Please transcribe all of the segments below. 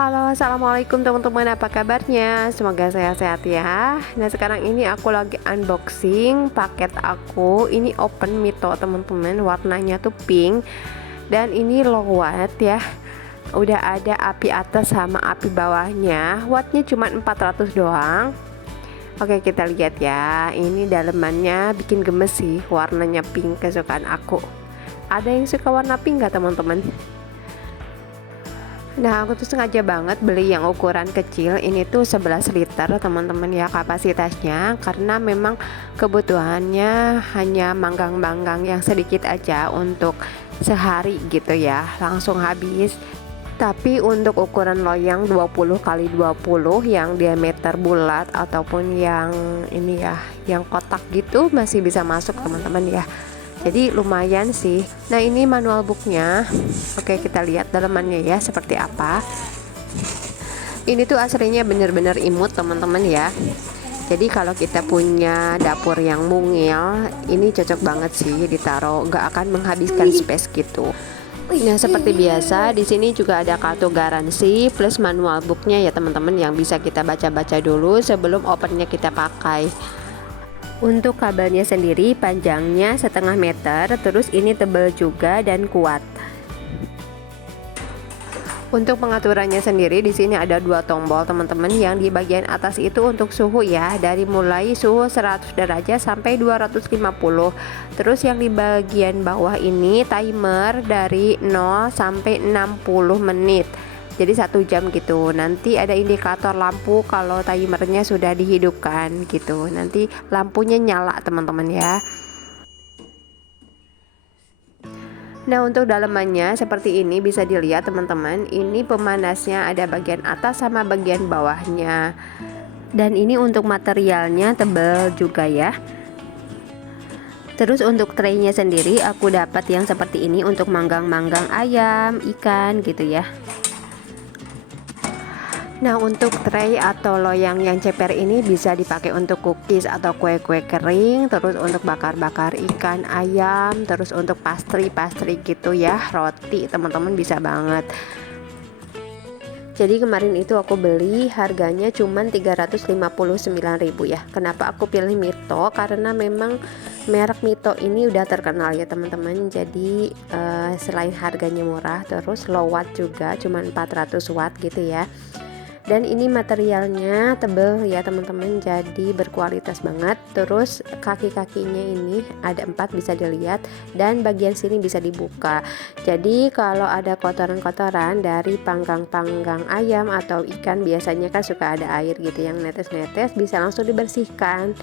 Halo, assalamualaikum teman-teman, apa kabarnya? Semoga sehat-sehat ya. Nah, sekarang ini aku lagi unboxing paket aku. Ini open Mito teman-teman, warnanya tuh pink. Dan ini low watt ya. Udah ada api atas sama api bawahnya. Wattnya cuma 400 doang. Oke, kita lihat ya. Ini dalemannya bikin gemes sih, warnanya pink kesukaan aku. Ada yang suka warna pink nggak teman-teman? Nah, aku tuh sengaja banget beli yang ukuran kecil. Ini tuh 11 liter teman-teman ya kapasitasnya, karena memang kebutuhannya hanya manggang-manggang yang sedikit aja untuk sehari gitu ya, langsung habis. Tapi untuk ukuran loyang 20 kali 20 yang diameter bulat ataupun yang ini ya, yang kotak gitu masih bisa masuk teman-teman ya. Jadi lumayan sih. Nah, ini manual booknya. Oke, kita lihat dalamannya ya seperti apa. Ini tuh aslinya bener-bener imut teman-teman ya. Jadi kalau kita punya dapur yang mungil, ini cocok banget sih ditaruh, nggak akan menghabiskan space gitu. Nah, seperti biasa di sini juga ada kartu garansi plus manual booknya ya teman-teman, yang bisa kita baca-baca dulu sebelum opennya kita pakai. Untuk kabelnya sendiri panjangnya 1,5 meter, terus ini tebal juga dan kuat. Untuk pengaturannya sendiri di sini ada 2 tombol teman-teman, yang di bagian atas itu untuk suhu ya, dari mulai suhu 100 derajat sampai 250. Terus yang di bagian bawah ini timer dari 0 sampai 60 menit. Jadi 1 jam gitu. Nanti ada indikator lampu kalau timernya sudah dihidupkan gitu. Nanti lampunya nyala teman-teman ya. Nah, untuk dalemannya seperti ini bisa dilihat teman-teman. Ini pemanasnya ada bagian atas sama bagian bawahnya. Dan ini untuk materialnya tebal juga ya. Terus untuk traynya sendiri aku dapat yang seperti ini untuk manggang-manggang ayam, ikan gitu ya. Nah, untuk tray atau loyang yang ceper ini bisa dipakai untuk cookies atau kue-kue kering, terus untuk bakar-bakar ikan, ayam, terus untuk pastry gitu ya, roti teman-teman bisa banget. Jadi kemarin itu aku beli harganya cuman 359.000 ya. Kenapa aku pilih Mito? Karena memang merek Mito ini udah terkenal ya teman-teman. Jadi selain harganya murah, terus low watt juga, cuman 400 watt gitu ya. Dan ini materialnya tebel ya teman-teman, jadi berkualitas banget. Terus kaki-kakinya ini ada 4 bisa dilihat, dan bagian sini bisa dibuka. Jadi kalau ada kotoran-kotoran dari panggang-panggang ayam atau ikan, biasanya kan suka ada air gitu yang netes-netes, bisa langsung dibersihkan.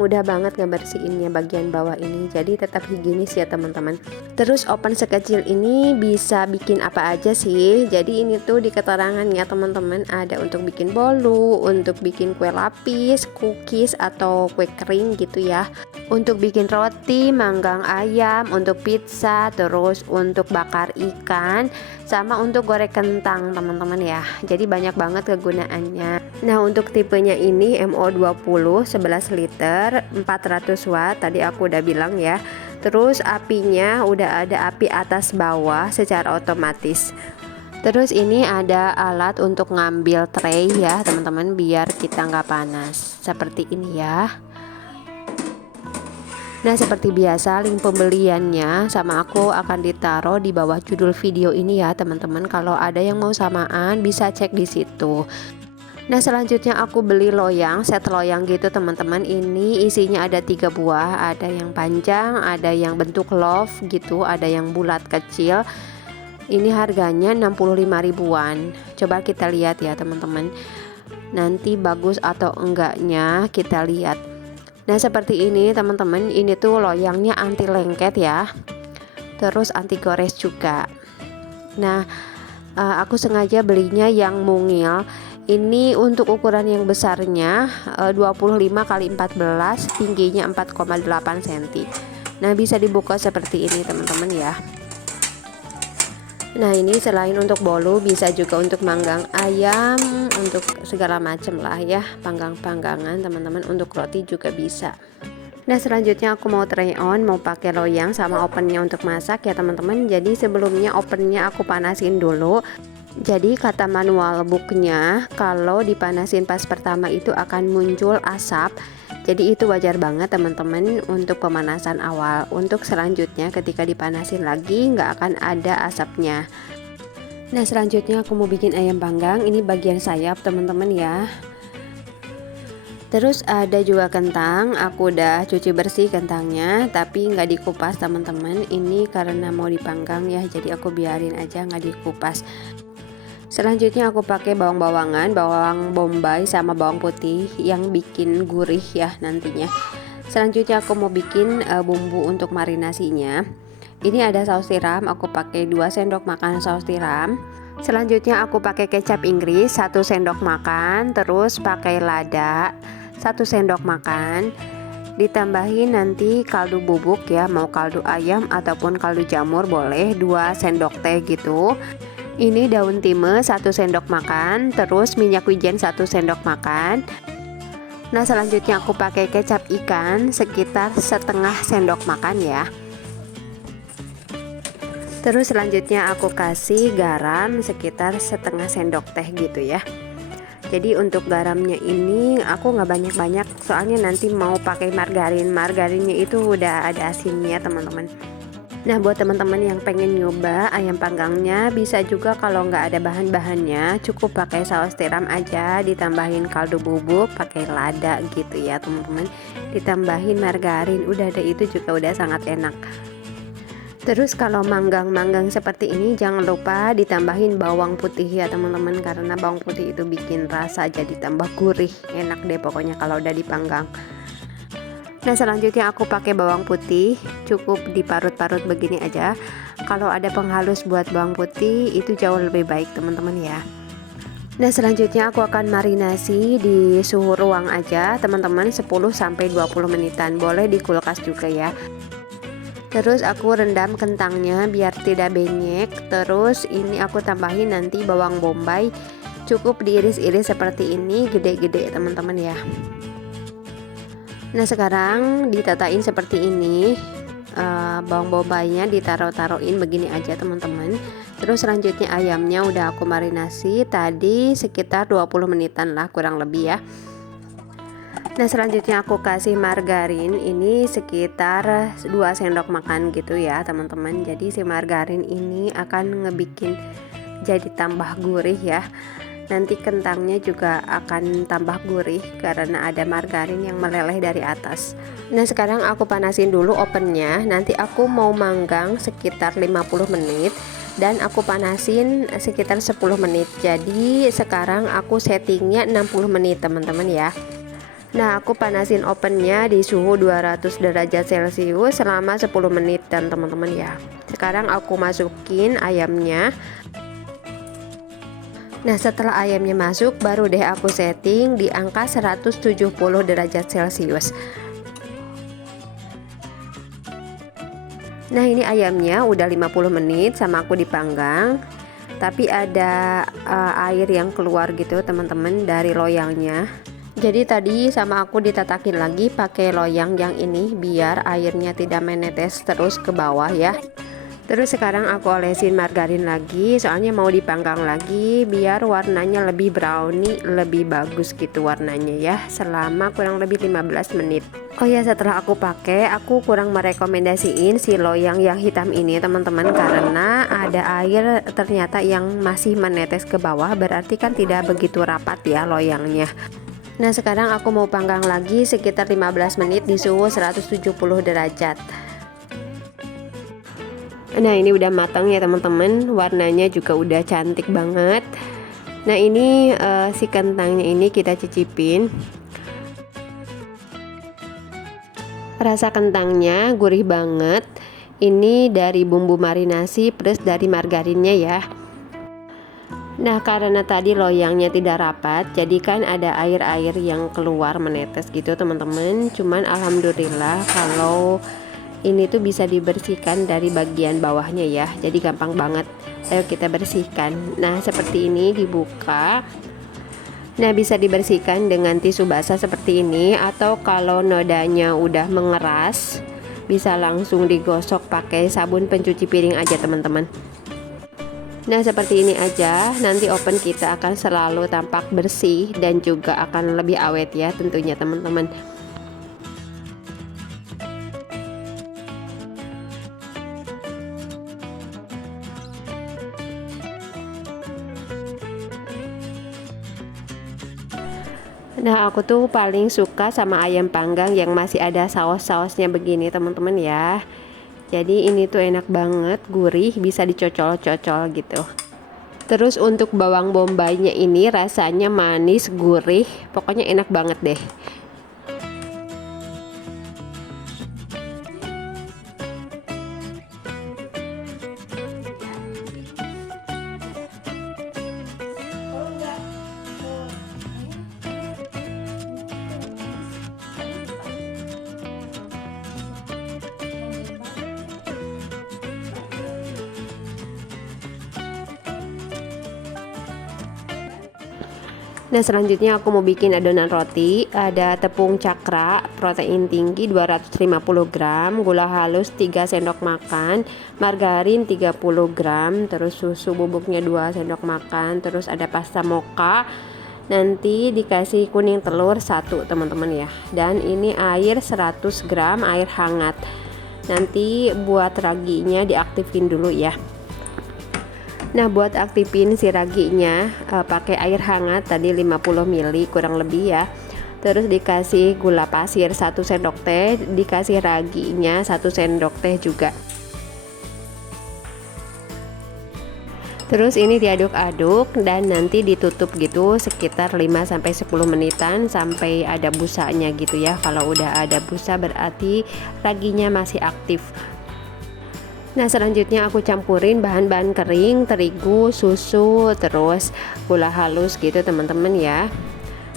Mudah banget ngebersihinnya bagian bawah ini, jadi tetap higienis ya teman-teman. Terus oven sekecil ini bisa bikin apa aja sih. Jadi ini tuh di keterangannya teman-teman ada untuk bikin bolu, untuk bikin kue lapis, cookies atau kue kering gitu ya, untuk bikin roti, manggang ayam, untuk pizza, terus untuk bakar ikan, sama untuk goreng kentang teman-teman ya. Jadi banyak banget kegunaannya. Nah, untuk tipenya ini MO20 11 liter 400 watt tadi aku udah bilang ya. Terus apinya udah ada api atas bawah secara otomatis. Terus ini ada alat untuk ngambil tray ya teman-teman, biar kita nggak panas seperti ini ya. Nah, seperti biasa link pembeliannya sama aku akan ditaruh di bawah judul video ini ya teman-teman. Kalau ada yang mau samaan bisa cek di situ. Nah, selanjutnya aku beli loyang, set loyang gitu teman-teman. Ini isinya ada 3 buah, ada yang panjang, ada yang bentuk love gitu, ada yang bulat kecil. Ini harganya 65 ribuan. Coba kita lihat ya teman-teman, nanti bagus atau enggaknya kita lihat. Nah, seperti ini teman-teman. Ini tuh loyangnya anti lengket ya, terus anti gores juga. Nah, aku sengaja belinya yang mungil. Ini untuk ukuran yang besarnya 25 kali 14, tingginya 4,8 cm. Nah, bisa dibuka seperti ini teman-teman ya. Nah, ini selain untuk bolu bisa juga untuk manggang ayam, untuk segala macam lah ya, panggang-panggangan teman-teman, untuk roti juga bisa. Nah, selanjutnya aku mau try on, mau pakai loyang sama ovennya untuk masak ya teman-teman. Jadi sebelumnya ovennya aku panasin dulu. Jadi kata manual booknya kalau dipanasin pas pertama itu akan muncul asap. Jadi itu wajar banget teman-teman untuk pemanasan awal. Untuk selanjutnya ketika dipanasin lagi nggak akan ada asapnya. Nah selanjutnya aku mau bikin ayam panggang. Ini bagian sayap teman-teman ya. Terus ada juga kentang. Aku udah cuci bersih kentangnya, tapi nggak dikupas teman-teman. Ini karena mau dipanggang ya, jadi aku biarin aja nggak dikupas. Selanjutnya aku pakai bawang-bawangan, bawang bombay sama bawang putih yang bikin gurih ya nantinya. Selanjutnya aku mau bikin bumbu untuk marinasinya. Ini ada saus tiram, aku pakai 2 sendok makan saus tiram. Selanjutnya aku pakai kecap Inggris 1 sendok makan, terus pakai lada 1 sendok makan. Ditambahin nanti kaldu bubuk ya, mau kaldu ayam ataupun kaldu jamur boleh, 2 sendok teh gitu. Ini daun thyme 1 sendok makan, terus minyak wijen 1 sendok makan. Nah selanjutnya aku pakai kecap ikan sekitar setengah sendok makan ya. Terus selanjutnya aku kasih garam sekitar setengah sendok teh gitu ya. Jadi untuk garamnya ini aku nggak banyak-banyak, soalnya nanti mau pakai margarin. Margarinnya itu udah ada asinnya teman-teman. Nah buat teman-teman yang pengen nyoba ayam panggangnya, bisa juga kalau nggak ada bahan-bahannya cukup pakai saus tiram aja, ditambahin kaldu bubuk, pakai lada gitu ya teman-teman, ditambahin margarin, udah ada itu juga udah sangat enak. Terus kalau manggang-manggang seperti ini jangan lupa ditambahin bawang putih ya teman-teman, karena bawang putih itu bikin rasa jadi tambah gurih, enak deh pokoknya kalau udah dipanggang. Nah selanjutnya aku pakai bawang putih, cukup diparut-parut begini aja. Kalau ada penghalus buat bawang putih itu jauh lebih baik teman-teman ya. Nah selanjutnya aku akan marinasi di suhu ruang aja teman-teman, 10-20 menitan, boleh di kulkas juga ya. Terus aku rendam kentangnya biar tidak benyek. Terus ini aku tambahin nanti bawang bombay, cukup diiris-iris seperti ini, gede-gede teman-teman ya. Nah sekarang ditatain seperti ini, bawang bombaynya ditaruh-taruhin begini aja teman-teman. Terus selanjutnya ayamnya udah aku marinasi tadi sekitar 20 menitan lah kurang lebih ya. Nah selanjutnya aku kasih margarin, ini sekitar 2 sendok makan gitu ya teman-teman. Jadi si margarin ini akan ngebikin jadi tambah gurih ya. Nanti kentangnya juga akan tambah gurih karena ada margarin yang meleleh dari atas. Nah sekarang aku panasin dulu ovennya. Nanti aku mau manggang sekitar 50 menit dan aku panasin sekitar 10 menit. Jadi sekarang aku settingnya 60 menit teman-teman ya. Nah aku panasin ovennya di suhu 200 derajat celcius selama 10 menit dan teman-teman ya. Sekarang aku masukin ayamnya. Nah setelah ayamnya masuk baru deh aku setting di angka 170 derajat celcius. Nah ini ayamnya udah 50 menit sama aku dipanggang, tapi ada air yang keluar gitu teman-teman dari loyangnya. Jadi tadi sama aku ditatakin lagi pakai loyang yang ini biar airnya tidak menetes terus ke bawah ya. Terus sekarang aku olesin margarin lagi, soalnya mau dipanggang lagi biar warnanya lebih brownie, lebih bagus gitu warnanya ya, selama kurang lebih 15 menit. Oh ya setelah aku pakai, aku kurang merekomendasiin si loyang yang hitam ini teman-teman, karena ada air ternyata yang masih menetes ke bawah, berarti kan tidak begitu rapat ya loyangnya. Nah sekarang aku mau panggang lagi sekitar 15 menit di suhu 170 derajat. Nah ini udah matang ya teman-teman, warnanya juga udah cantik banget. Nah ini si kentangnya ini kita cicipin. Rasa kentangnya gurih banget. Ini dari bumbu marinasi plus dari margarinnya ya. Nah karena tadi loyangnya tidak rapat, jadi kan ada air-air yang keluar menetes gitu teman-teman. Cuman alhamdulillah kalau ini tuh bisa dibersihkan dari bagian bawahnya ya, jadi gampang banget. Ayo kita bersihkan. Nah seperti ini dibuka. Nah bisa dibersihkan dengan tisu basah seperti ini, atau kalau nodanya udah mengeras bisa langsung digosok pakai sabun pencuci piring aja teman-teman. Nah seperti ini aja, nanti oven kita akan selalu tampak bersih dan juga akan lebih awet ya tentunya teman-teman. Nah aku tuh paling suka sama ayam panggang yang masih ada saus-sausnya begini teman-teman ya. Jadi ini tuh enak banget, gurih, bisa dicocol-cocol gitu. Terus untuk bawang bombaynya ini rasanya manis, gurih, pokoknya enak banget deh. Nah selanjutnya aku mau bikin adonan roti. Ada tepung cakra protein tinggi 250 gram, gula halus 3 sendok makan, margarin 30 gram, terus susu bubuknya 2 sendok makan, terus ada pasta mocha, nanti dikasih kuning telur 1 teman-teman ya. Dan ini air 100 gram, air hangat. Nanti buat raginya diaktifin dulu ya. Nah buat aktifin si raginya pakai air hangat tadi 50 ml kurang lebih ya. Terus dikasih gula pasir 1 sendok teh, dikasih raginya 1 sendok teh juga. Terus ini diaduk-aduk dan nanti ditutup gitu sekitar 5-10 menitan sampai ada busanya gitu ya. Kalau udah ada busa berarti raginya masih aktif. Nah selanjutnya aku campurin bahan-bahan kering, terigu, susu, terus gula halus gitu teman-teman ya.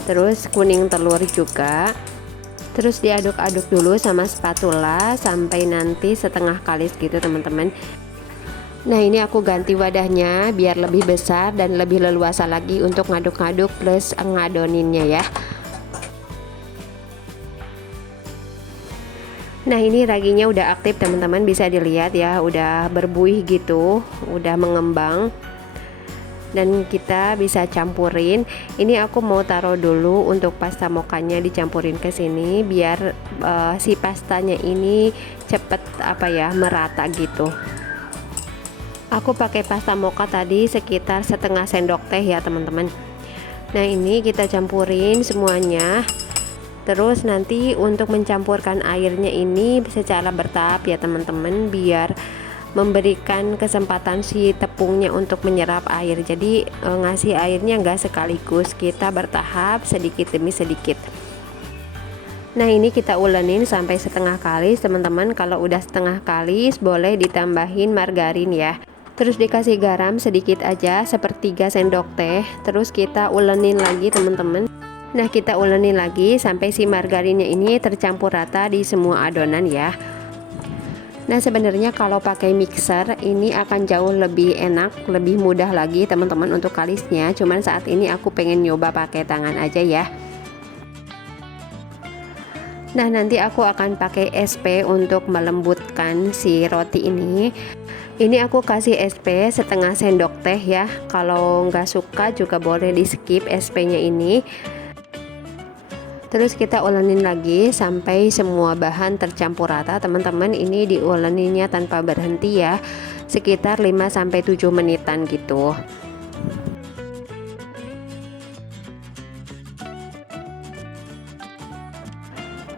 Terus kuning telur juga. Terus diaduk-aduk dulu sama spatula sampai nanti setengah kalis gitu teman-teman. Nah ini aku ganti wadahnya biar lebih besar dan lebih leluasa lagi untuk ngaduk-ngaduk plus ngadoninnya ya. Nah ini raginya udah aktif teman-teman, bisa dilihat ya, udah berbuih gitu, udah mengembang. Dan kita bisa campurin. Ini aku mau taruh dulu untuk pasta mochanya dicampurin ke sini biar si pastanya ini cepet merata gitu. Aku pakai pasta mocha tadi sekitar setengah sendok teh ya teman-teman. Nah ini kita campurin semuanya. Terus nanti untuk mencampurkan airnya ini secara bertahap ya teman-teman, biar memberikan kesempatan si tepungnya untuk menyerap air. Jadi ngasih airnya enggak sekaligus, kita bertahap sedikit demi sedikit. Nah ini kita ulenin sampai setengah kalis teman-teman. Kalau udah setengah kalis boleh ditambahin margarin ya. Terus dikasih garam sedikit aja, sepertiga sendok teh. Terus kita ulenin lagi teman-teman. Nah kita ulenin lagi sampai si margarinnya ini tercampur rata di semua adonan ya. Nah sebenarnya kalau pakai mixer ini akan jauh lebih enak, lebih mudah lagi teman-teman untuk kalisnya. Cuman saat ini aku pengen nyoba pakai tangan aja ya. Nah nanti aku akan pakai SP untuk melembutkan si roti ini. Ini aku kasih SP setengah sendok teh ya. Kalau nggak suka juga boleh di skip SP-nya ini. Terus kita ulenin lagi sampai semua bahan tercampur rata teman-teman. Ini diuleninnya tanpa berhenti ya, sekitar 5-7 menitan gitu.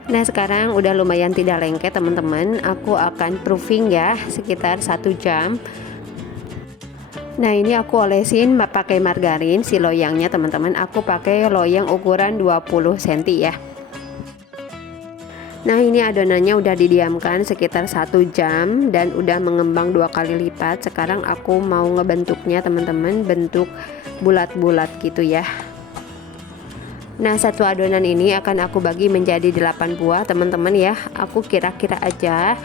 Nah sekarang udah lumayan tidak lengket teman-teman. Aku akan proofing ya sekitar 1 jam. Nah ini aku olesin pakai margarin si loyangnya teman-teman. Aku pakai loyang ukuran 20 cm ya. Nah ini adonannya udah didiamkan sekitar 1 jam dan udah mengembang 2 kali lipat. Sekarang aku mau ngebentuknya teman-teman, bentuk bulat-bulat gitu ya. Nah satu adonan ini akan aku bagi menjadi 8 buah teman-teman ya. Aku kira-kira aja.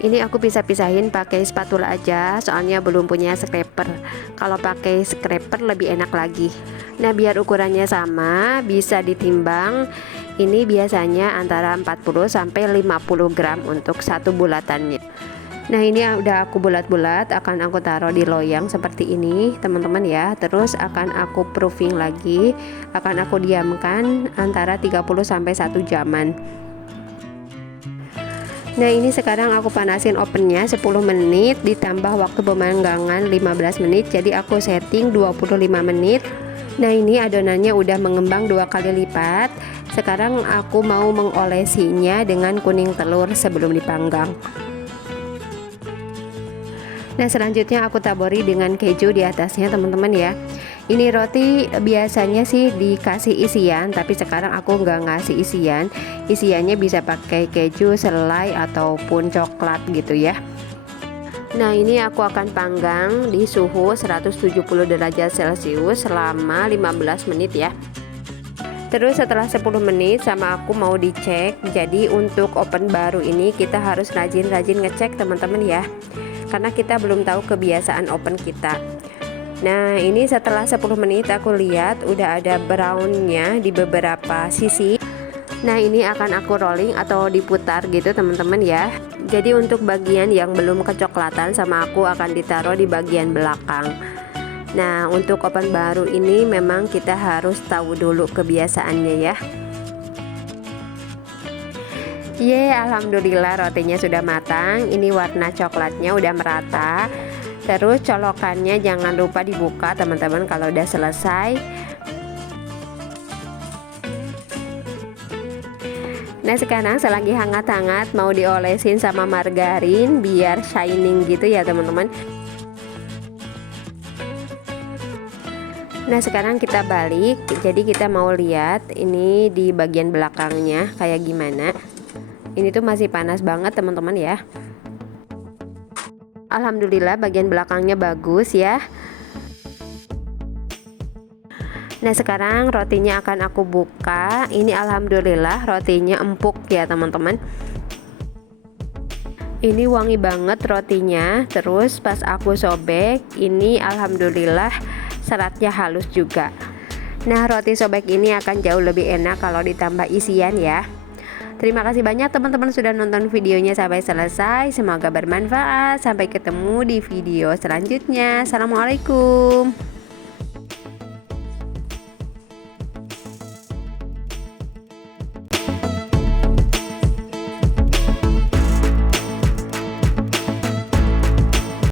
Ini aku pisah-pisahin pakai spatula aja, soalnya belum punya scraper. Kalau pakai scraper lebih enak lagi. Nah biar ukurannya sama, bisa ditimbang. Ini biasanya antara 40 sampai 50 gram untuk satu bulatannya. Nah, ini udah aku bulat-bulat, akan aku taruh di loyang seperti ini teman-teman ya. Terus akan aku proofing lagi, akan aku diamkan antara 30 sampai 1 jaman. Nah, ini sekarang aku panasin ovennya 10 menit ditambah waktu pemanggangan 15 menit. Jadi aku setting 25 menit. Nah, ini adonannya udah mengembang 2 kali lipat. Sekarang aku mau mengolesinya dengan kuning telur sebelum dipanggang. Nah, selanjutnya aku taburi dengan keju di atasnya teman-teman ya. Ini roti biasanya sih dikasih isian, tapi sekarang aku nggak ngasih isian. Isiannya bisa pakai keju, selai ataupun coklat gitu ya. Nah, ini aku akan panggang di suhu 170 derajat Celcius selama 15 menit ya. Terus setelah 10 menit sama aku mau dicek. Jadi untuk oven baru ini kita harus rajin-rajin ngecek teman-teman ya, karena kita belum tahu kebiasaan oven kita. Nah, ini setelah 10 menit aku lihat udah ada brownnya di beberapa sisi. Nah, ini akan aku rolling atau diputar gitu teman-teman ya. Jadi untuk bagian yang belum kecoklatan sama aku akan ditaruh di bagian belakang. Nah, untuk oven baru ini memang kita harus tahu dulu kebiasaannya ya. Alhamdulillah rotinya sudah matang. Ini warna coklatnya udah merata. Terus colokannya jangan lupa dibuka teman-teman kalau udah selesai. Nah, sekarang selagi hangat-hangat mau diolesin sama margarin biar shining gitu ya teman-teman. Nah, sekarang kita balik. Jadi kita mau lihat ini di bagian belakangnya kayak gimana. Ini tuh masih panas banget teman-teman ya. Alhamdulillah bagian belakangnya bagus ya. Nah, sekarang rotinya akan aku buka. Ini alhamdulillah rotinya empuk ya teman-teman. Ini wangi banget rotinya. Terus pas aku sobek, ini alhamdulillah seratnya halus juga. Nah, roti sobek ini akan jauh lebih enak kalau ditambah isian ya. Terima kasih banyak teman-teman sudah nonton videonya sampai selesai. Semoga bermanfaat. Sampai ketemu di video selanjutnya. Assalamualaikum.